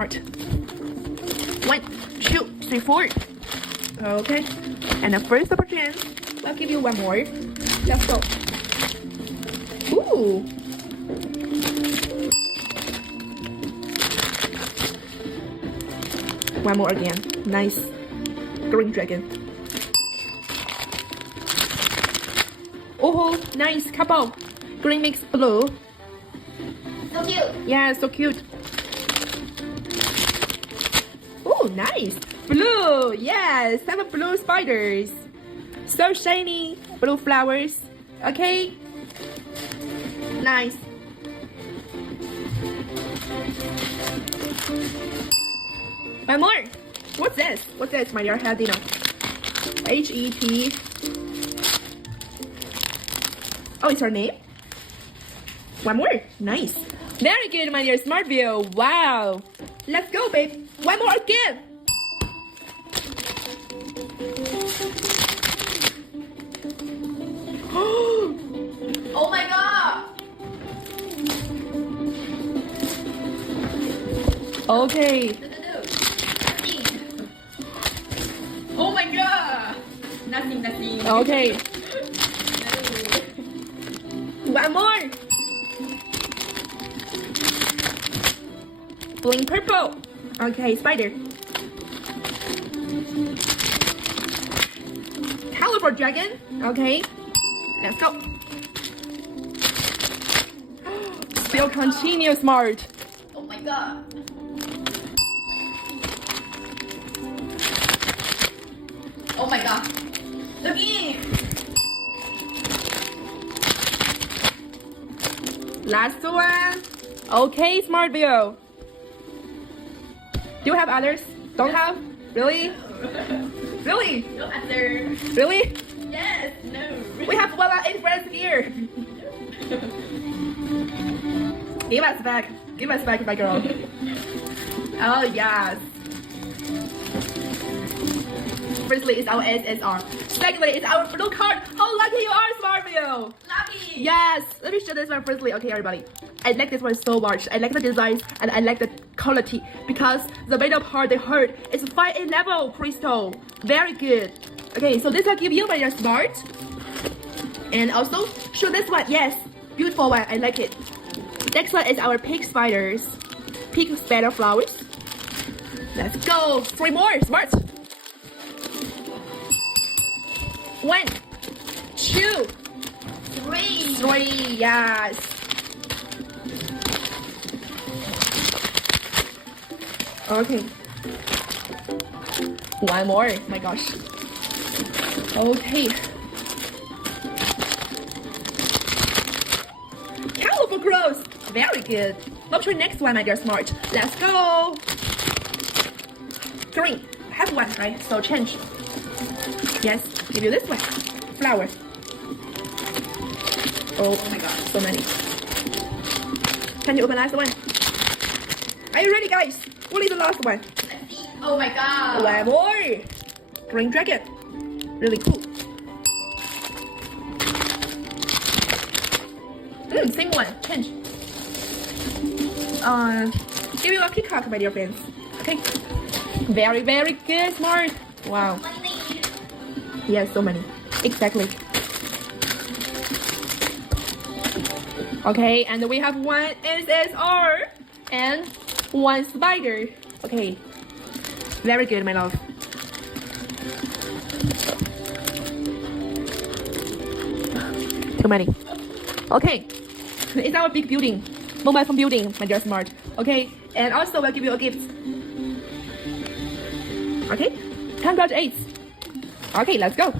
smart. 1, 2, 3, 4. Okay. And the first super chance, we'll give you one more. Let's go. Ooh. One more again. Nice. Green dragon. Oh, nice couple. Green mix blue. So cute. Yeah, so cute. Oh, nice. Blue. Yes, 7 blue spiders. So shiny. Blue flowers. Okay. Nice. One more. What's this? What's this, my dear Hadino? H-E-T. Oh, it's her name? One more. Nice. Very good, my dear Smartville. Wow. Let's go, babe. One more again. Oh my god. Okay. Nothing. Oh my god. Nothing. Okay. One more. Bling purple. Okay, spider. Colorful dragon. Okay. Let's go. Still continue smart. Oh my god. Oh my god. Again. Last one. Okay, Smartville. Do you have others? Don't have? Really? Really? No answer. Really? Yes. No. We have 118 friends here. Give us back. Give us back, my girl. Oh, yes. Firstly, it's our SSR. Secondly, it's our blue card. How lucky you are, Smartville. Lucky. Yes. Let me show this one firstly. Okay, everybody. I like this one so much. I like the designs and I like the quality because the middle part they heard is 5A level crystal. Very good. Okay, so this will give you when you're smart. And also show this one. Yes, beautiful one. I like it. Next one is our pink spiders. Pink spider flowers. Let's go. 3 more. Smart. 1, 2, 3. 3. Yes. Okay. One more. My gosh. Okay. Colorful growth. Very good. Let's try next one, my dear smart. Let's go. 3. I have one, right? So change. Yes. Give you this one. Flowers. Oh my god. So many. Can you open last one? Are you ready, guys? What is the last one? Let's see. Oh my god. One more. Green dragon. Really cool. Same one. Change. Give you a peacock, my dear friends. Okay. Very, very good, smart. Wow. Money. Yes, so many. Exactly. Okay, and we have one SSR and one spider. Okay. Very good, my love. Too many. Okay. It's our big building. Mobile phone building, my dear smart. Okay. And also we'll give you a gift. Okay. Congratulations. Okay, let's go.